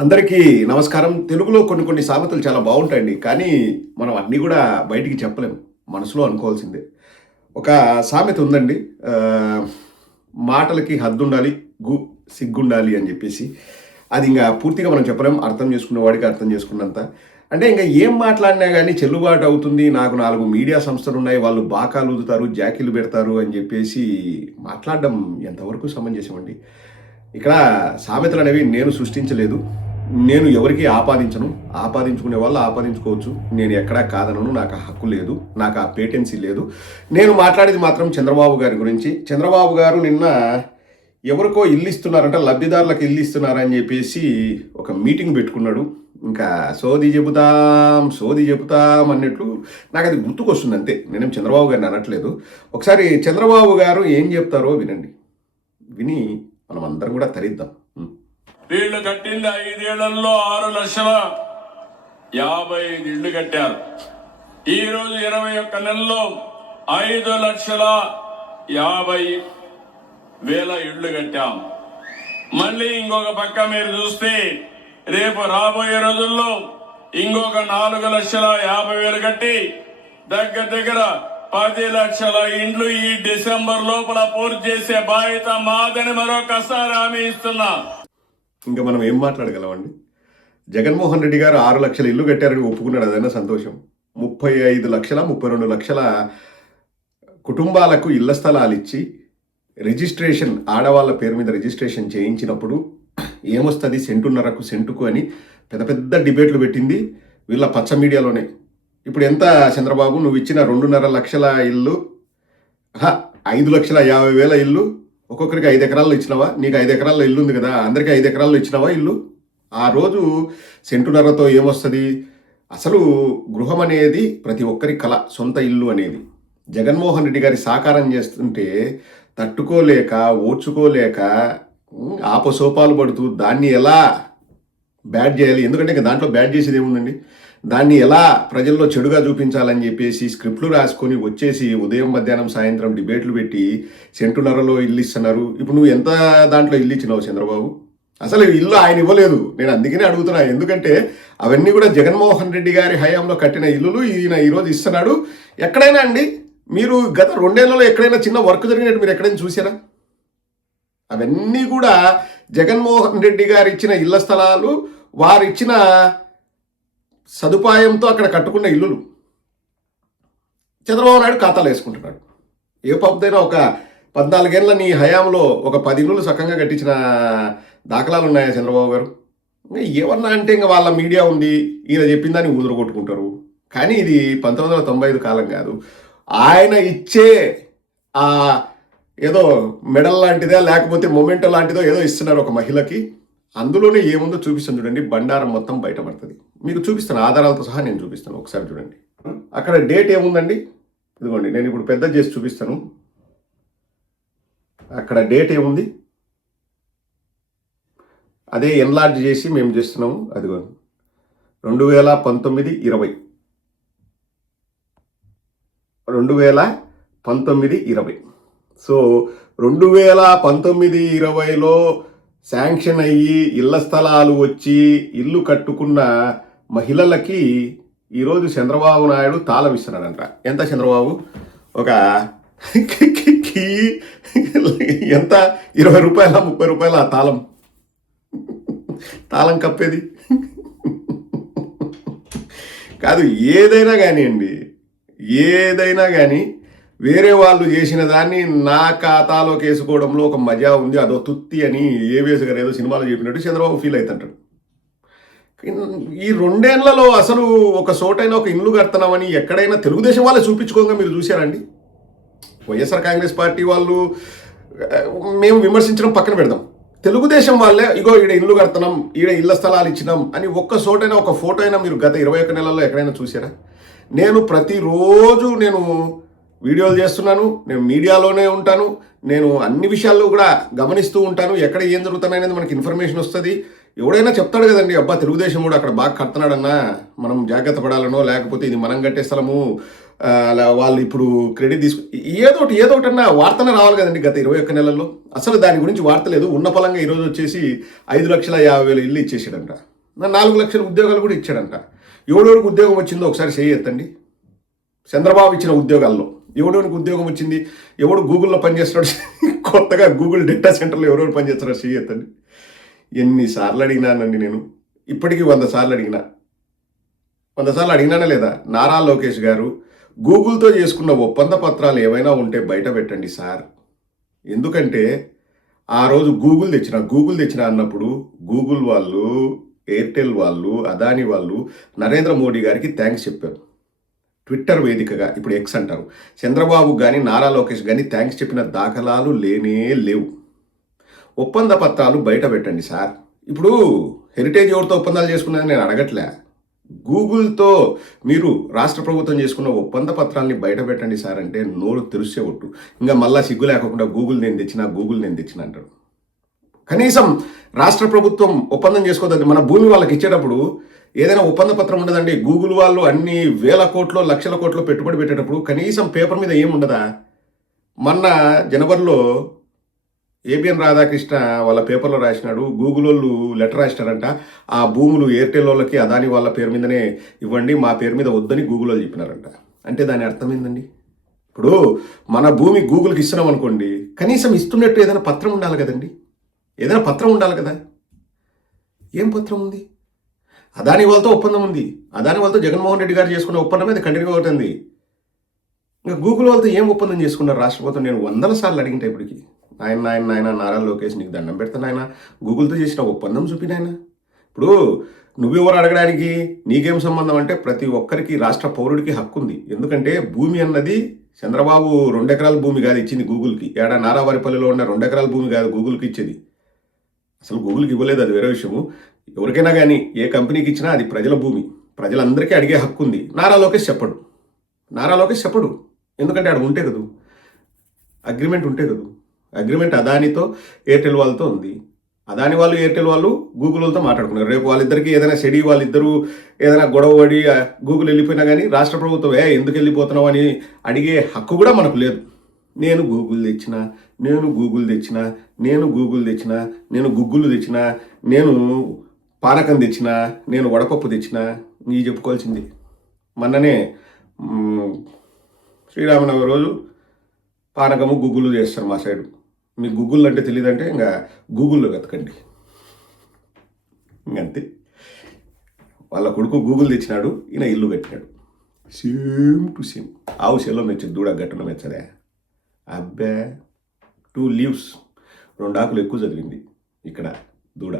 అందరికీ నమస్కారం. తెలుగులో కొన్ని సామెతలు చాలా బావుంటాయండి. కానీ మనం అన్నీ గూడా బయటికి చెప్పలేం. మనసులో అనుకోవాల్సిందే. ఒక సామెత ఉందండి. ఆహ్, మాటలకి హద్దుండాలి, గు సిగ్గుండాలి అని జెప్పేసి. అది ఇంగా పూర్తిగా మనం చెప్పలేం. అర్థం చేసుకునేవాడికి అర్థం చేసుకున్నంత. అంటే ఇంక ఏం మాట్లాడినా గానీ చెల్లుబాటు అవుతుంది. నాకు 4 మీడియా సంస్థలున్నాయి. వాళ్ళు బాకాలూదుతారు, జాకీలు పెడతారు అని జెప్పేసి మాట్లాడడం ఎంతవరకు సమంజసమండి? ఇక్కడ సామెతలనేవి నేను సృష్టించలేదు. నేను ఎవరికీ ఆపాదించను. ఆపాదించుకునే వాళ్ళు ఆపాదించుకోవచ్చు. నేను ఎక్కడా కాదనను. నాకు ఆ హక్కు లేదు. నాకు ఆ పేటెన్సీ లేదు. నేను మాట్లాడేది మాత్రం చంద్రబాబు గారి గురించి. చంద్రబాబు గారు నిన్న ఎవరికో ఇల్లు ఇస్తున్నారంట, లబ్ధిదారులకు ఇల్లు ఇస్తున్నారని చెప్పేసి ఒక మీటింగ్ పెట్టుకున్నాడు. ఇంకా సోది చెబుతాం అన్నట్లు నాకు అది గుర్తుకొస్తుంది అంతే. నేనేం చంద్రబాబు గారిని అనట్లేదు. ఒకసారి చంద్రబాబు గారు ఏం చెప్తారో వినండి. విని మనం అందరం కూడా తరిద్దాం. వీళ్ళు కట్టింది 5 ఏళ్లలో 6,55,000 ఇళ్లు కట్టారు. ఈ రోజు 21 నెలల్లో 5,50,000 ఇళ్లు కట్టాం. మళ్ళీ ఇంకొక పక్క మీరు చూస్తే రేపు రాబోయే రోజుల్లో ఇంకొక 4,50,000 కట్టి దగ్గర 10 లక్షల ఇండ్లు ఈ డిసెంబర్ లోపల పూర్తి చేసే బాధ్యత మాదని మరొకసారి హామీ ఇస్తున్నా. ఇంకా మనం ఏం మాట్లాడగలమండి? జగన్మోహన్ రెడ్డి గారు 6 లక్షల ఇల్లు కట్టారని ఒప్పుకున్నాడు. అదైనా సంతోషం. 35 లక్షల 32 లక్షల కుటుంబాలకు ఇళ్ల స్థలాలు ఇచ్చి రిజిస్ట్రేషన్ ఆడవాళ్ళ పేరు మీద రిజిస్ట్రేషన్ చేయించినప్పుడు ఏమొస్తుంది సెంటుకు అని పెద్ద డిబేట్లు పెట్టింది వీళ్ళ పచ్చ మీడియాలోనే. ఇప్పుడు ఎంత చంద్రబాబు నువ్వు ఇచ్చిన 2.5 లక్షల ఇల్లు 5,50,000 ఇల్లు ఒక్కొక్కరికి 5 ఎకరాల్లో ఇచ్చినావా? నీకు 5 ఎకరాల్లో ఇల్లు ఉంది కదా, అందరికీ 5 ఎకరాల్లో ఇచ్చినావా ఇల్లు? ఆ రోజు సెంటున్నరతో ఏమొస్తుంది? అసలు గృహం అనేది ప్రతి ఒక్కరి కళ, సొంత ఇల్లు అనేది. జగన్మోహన్ రెడ్డి గారి సాకారం చేస్తుంటే తట్టుకోలేక ఓర్చుకోలేక ఆపసోపాలు పడుతూ దాన్ని ఎలా బ్యాడ్ చేయాలి, ఎందుకంటే ఇంకా దాంట్లో బ్యాడ్ చేసేది ఏముందండి, దాన్ని ఎలా ప్రజల్లో చెడుగా చూపించాలని చెప్పేసి స్క్రిప్ట్లు రాసుకొని వచ్చేసి ఉదయం మధ్యాహ్నం సాయంత్రం డిబేట్లు పెట్టి సెంటున్నరలో ఇల్లు ఇస్తున్నారు. ఇప్పుడు నువ్వు ఎంత దాంట్లో ఇల్లు ఇచ్చినావు చంద్రబాబు? అసలు ఇల్లు ఆయన ఇవ్వలేదు. నేను అందుకనే అడుగుతున్నా. ఎందుకంటే అవన్నీ కూడా జగన్మోహన్ రెడ్డి గారి హయాంలో కట్టిన ఇల్లులు ఈయన ఈరోజు ఇస్తున్నాడు. ఎక్కడైనా అండి మీరు గత 2 ఏళ్లలో ఎక్కడైనా చిన్న వర్క్ జరిగినట్టు మీరు ఎక్కడైనా చూసారా? అవన్నీ కూడా జగన్మోహన్ రెడ్డి గారు ఇచ్చిన ఇళ్ల స్థలాలు, వారిచ్చిన సదుపాయంతో అక్కడ కట్టుకున్న ఇల్లులు చంద్రబాబు నాయుడు ఖాతాలు వేసుకుంటున్నాడు. ఏ పబ్బదైనా ఒక 14 ఏళ్ళ నీ హయాంలో ఒక 10 ఇల్లులు చక్కగా కట్టించిన దాఖలాలు ఉన్నాయా చంద్రబాబు గారు? ఏమన్నా అంటే ఇంకా వాళ్ళ మీడియా ఉంది, ఈయన చెప్పిన దాన్ని ఊదురు కొట్టుకుంటారు. కానీ ఇది 1995 కాలం కాదు. ఆయన ఇచ్చే ఆ ఏదో మెడల్ లాంటిదే లేకపోతే మొమెంటో లాంటిదో ఏదో ఇస్తున్నారు ఒక మహిళకి. అందులోనే ఏముందో చూపిస్తాను చూడండి. బండారం మొత్తం బయటపడుతుంది. మీకు చూపిస్తాను, ఆధారాలతో సహా నేను చూపిస్తాను. ఒకసారి చూడండి. అక్కడ డేట్ ఏముందండి? ఇదిగోండి, నేను ఇప్పుడు పెద్ద చేసి చూపిస్తాను. అక్కడ డేట్ ఏముంది? అదే ఎన్లార్జ్ చేసి మేము చేస్తున్నాము. అదిగోండి 2019-20 2019-20. సో 2019-20లో శాంక్షన్ అయ్యి ఇళ్ల స్థలాలు వచ్చి ఇల్లు కట్టుకున్న మహిళలకి ఈరోజు చంద్రబాబు నాయుడు తాళం ఇస్తున్నాడంట. ఎంత చంద్రబాబు? ఒక ఎంత 20 రూపాయల 30 రూపాయల ఆ తాళం కప్పేది కాదు. ఏదైనా కానీ వేరే వాళ్ళు చేసిన దాన్ని నా ఖాతాలోకి వేసుకోవడంలో ఒక మజా ఉంది. అదో తుత్తి అని ఏవిఎస్ గారు ఏదో సినిమాలో చెప్పినట్టు చంద్రబాబు ఫీల్ అవుతుంటాడు. ఈ 2 ఏళ్లలో అసలు ఒక చోటైనా ఒక ఇల్లు కడుతున్నామని ఎక్కడైనా తెలుగుదేశం వాళ్ళే చూపించుకోగా మీరు చూశారండి? వైఎస్ఆర్ కాంగ్రెస్ పార్టీ వాళ్ళు మేము విమర్శించడం పక్కన పెడదాం. తెలుగుదేశం వాళ్ళే ఇగో ఈడ ఇల్లు కడుతున్నాం, ఈడ ఇళ్ల స్థలాలు ఇచ్చినాం అని ఒక్క చోటైనా ఒక ఫోటో అయినా మీరు గత 21 నెలల్లో ఎక్కడైనా చూసారా? నేను ప్రతిరోజు వీడియోలు చేస్తున్నాను, నేను మీడియాలోనే ఉంటాను, నేను అన్ని విషయాల్లో కూడా గమనిస్తూ ఉంటాను. ఎక్కడ ఏం జరుగుతున్నాయనేది మనకి ఇన్ఫర్మేషన్ వస్తుంది. ఎవడైనా చెప్తాడు కదండి, అబ్బా తెలుగుదేశం కూడా అక్కడ బాగా కడుతున్నాడన్నా మనం జాగ్రత్త పడాలనో, లేకపోతే ఇది మనం కట్టే స్థలము అలా వాళ్ళు ఇప్పుడు క్రెడిట్ ఏదో ఒకటన్నా వార్తనే రావాలి కదండి గత 21 నెలల్లో. అసలు దాని గురించి వార్త లేదు. ఉన్న పలంగా ఈరోజు వచ్చేసి 5,50,000 ఇల్లు ఇచ్చేసాడంట. 4 లక్షల ఉద్యోగాలు కూడా ఇచ్చాడంట. ఎవడెవడికి ఉద్యోగం వచ్చిందో ఒకసారి చేయొద్దండి. చంద్రబాబు ఇచ్చిన ఉద్యోగాల్లో ఎవడెవరికి ఉద్యోగం వచ్చింది, ఎవడు గూగుల్లో పనిచేస్తున్నాడు, కొత్తగా గూగుల్ డేటా సెంటర్లో ఎవరెవరు పనిచేస్తున్నారో చేయొద్దండి. ఎన్నిసార్లు అడిగినానండి నేను, ఇప్పటికీ 100 సార్లు అడిగినా. 100 సార్లు అడిగినానా లేదా? నారా లోకేష్ గారు గూగుల్తో చేసుకున్న ఒప్పంద పత్రాలు ఏవైనా ఉంటే బయట పెట్టండి సార్. ఎందుకంటే ఆ రోజు గూగుల్ తెచ్చిన అన్నప్పుడు గూగుల్ వాళ్ళు, ఎయిర్టెల్ వాళ్ళు, అదాని వాళ్ళు నరేంద్ర మోడీ గారికి థ్యాంక్స్ చెప్పారు. ట్విట్టర్ వేదికగా, ఇప్పుడు ఎక్స్ అంటారు. చంద్రబాబు కానీ నారా లోకేష్ కానీ థ్యాంక్స్ చెప్పిన దాఖలాలు లేనే లేవు. ఒప్పంద పత్రాలు బయట పెట్టండి సార్. ఇప్పుడు హెరిటేజ్ ఎవరితో ఒప్పందాలు చేసుకున్నది నేను అడగట్లే. గూగుల్తో మీరు రాష్ట్ర ప్రభుత్వం చేసుకున్న ఒప్పంద పత్రాలని బయట పెట్టండి సార్ అంటే నోరు తెరిస్తే ఒట్టు. ఇంకా మళ్ళా సిగ్గు లేకుండా గూగుల్ నేను తెచ్చిన అంటాడు. కనీసం రాష్ట్ర ప్రభుత్వం ఒప్పందం చేసుకోదండి. మన భూమి వాళ్ళకి ఇచ్చేటప్పుడు ఏదైనా ఒప్పంద పత్రం ఉండదండి. గూగుల్ వాళ్ళు అన్ని వేల కోట్లు, లక్షల కోట్లు పెట్టుబడి పెట్టేటప్పుడు కనీసం పేపర్ మీద ఏముండదా? మొన్న జనవరిలో ఏబిఎన్ రాధాకృష్ణ వాళ్ళ పేపర్లో రాసినాడు, గూగుల్ వాళ్ళు లెటర్ రాసినారంట, ఆ భూములు ఎయిర్టెల్ వాళ్ళకి, అదాని వాళ్ళ పేరు మీదనే ఇవ్వండి, మా పేరు మీద వద్దని గూగుల్ వాళ్ళు చెప్పినారంట. అంటే దాని అర్థం ఏందండి? ఇప్పుడు మన భూమి గూగుల్కి ఇస్తున్నాం అనుకోండి, కనీసం ఇస్తున్నట్టు ఏదైనా పత్రం ఉండాలి కదండి. ఏదైనా పత్రం ఉండాలి కదా. ఏం పత్రం ఉంది? అదాని వాళ్ళతో ఒప్పందం ఉంది. అదాని వాళ్ళతో జగన్మోహన్ రెడ్డి గారు చేసుకున్న ఒప్పందం మీద కంటిన్యూ అవుతుంది. ఇంకా గూగుల్ వాళ్ళతో ఏం ఒప్పందం చేసుకున్నారు రాష్ట్ర ప్రభుత్వం? నేను 100 సార్లు అడిగింటా ఇప్పటికి. నాయన నారా లోకేష్ నీకు దండం పెడతాను ఆయన, గూగుల్తో చేసిన ఒప్పందం చూపినాయన. ఇప్పుడు నువ్వెవరు అడగడానికి, నీకేం సంబంధం అంటే ప్రతి ఒక్కరికి, రాష్ట్ర పౌరుడికి హక్కు ఉంది. ఎందుకంటే భూమి అన్నది చంద్రబాబు 2 ఎకరాల భూమి కాదు ఇచ్చింది గూగుల్కి. ఏడా నారావారిపల్లిలో ఉన్న 2 ఎకరాల భూమి కాదు గూగుల్కి ఇచ్చేది. అసలు గూగుల్కి ఇవ్వలేదు, అది వేరే విషయము. ఎవరికైనా కానీ ఏ కంపెనీకి ఇచ్చినా అది ప్రజల భూమి, ప్రజలందరికీ అడిగే హక్కు ఉంది. నారా లోకేష్ చెప్పడు. ఎందుకంటే ఆడ ఉంటే కదూ, అగ్రిమెంట్ ఉంటే కదూ. అగ్రిమెంట్ అదానితో ఎయిర్టెల్ వాళ్ళతో ఉంది. అదాని వాళ్ళు, ఎయిర్టెల్ వాళ్ళు గూగుల్ వాళ్ళతో మాట్లాడుకున్నారు. రేపు వాళ్ళిద్దరికి ఏదైనా సెడి, వాళ్ళిద్దరూ ఏదైనా గొడవ పడి గూగుల్ వెళ్ళిపోయినా కానీ రాష్ట్ర ప్రభుత్వం ఎందుకు వెళ్ళిపోతున్నావు అని అడిగే హక్కు కూడా మనకు లేదు. నేను గుగ్గులు తెచ్చిన, నేను గుగ్గులు తెచ్చిన, నేను పానకం తెచ్చిన, నేను వడపప్పు తెచ్చిన, నీ చెప్పుకోవాల్సింది. మొన్ననే శ్రీరామనవమి రోజు పానకము గుగ్గులు చేస్తారు మా సైడు. మీకు గుగ్గులు అంటే తెలియదంటే ఇంకా గూగుల్లో వెతకండి. ఇంకంతే. వాళ్ళ కొడుకు గూగుల్ తెచ్చినాడు, ఈయన ఇల్లు కట్టినాడు. Same to same. ఆవు సెల్లో మెచ్చదు, దూడ గట్టులో మెచ్చదే. అబ్బే 2 లీవ్స్, 2 ఆకులు ఎక్కువ చదివింది ఇక్కడ దూడ.